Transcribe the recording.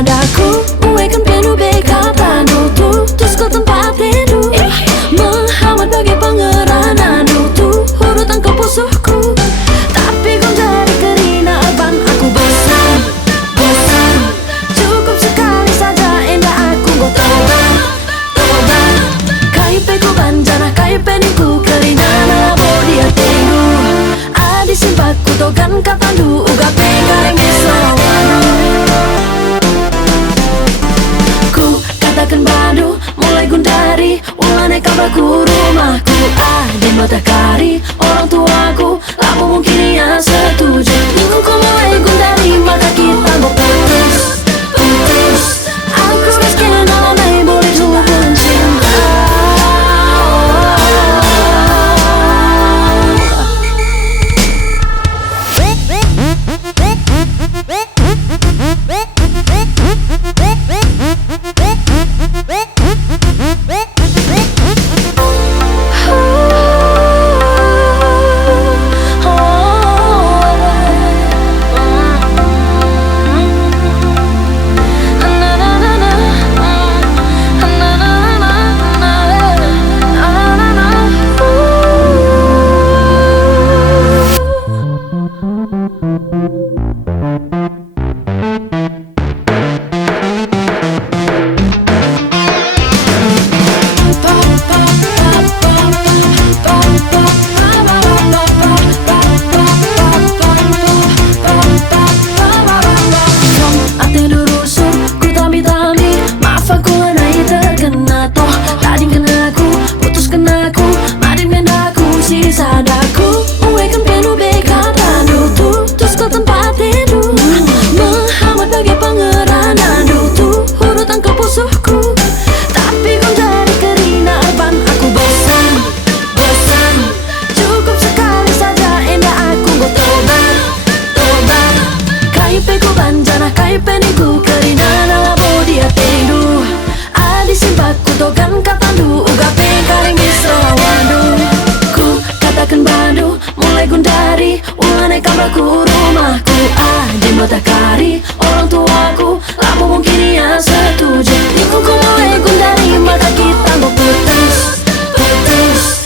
sadaku, uekan penuh beka tandu tu, terus kau tempat tidur. Menghambat bagai pangeran anu tu, urutan kau pusuhku. Tapi kau jadi kerina ban aku bosan, bosan. Cukup sekali saja indah aku kau tobat, tobat. Kayu peku banjana, kayu peningku kerina na bodi hatiku. Adi simpatku togan katandu, uga pekareng disawanu. Ku katakan badu, mulai gundari, ulane kabarku rumahku. Di matahari, orang tuaku, lamu mungkin yang setuju. Mingguku mulai gundari, maka kita berputus, putus. Aku miskin alamai boleh hubung cinta. Sadaku, uekan penuh beka tandu tu, terus kau tempat tidur. Menghambat bagai pangeran anu tu, urutan kau pusuhku. Tapi kau jadi kerina ban aku bosan, bosan. Cukup sekali saja indah aku kau tobat, tobat. Kayu peku banjana, kayu peningku kerina na bodi hatiku. Adi simpatku togan katandu, uga pekareng disawanu. Katakan badu, mulai gundari, ulane kabarku rumahku. Di matahari, orang tuaku, lamu mungkin yang setuju. Mingguku mulai gundari, maka kita berputus, putus.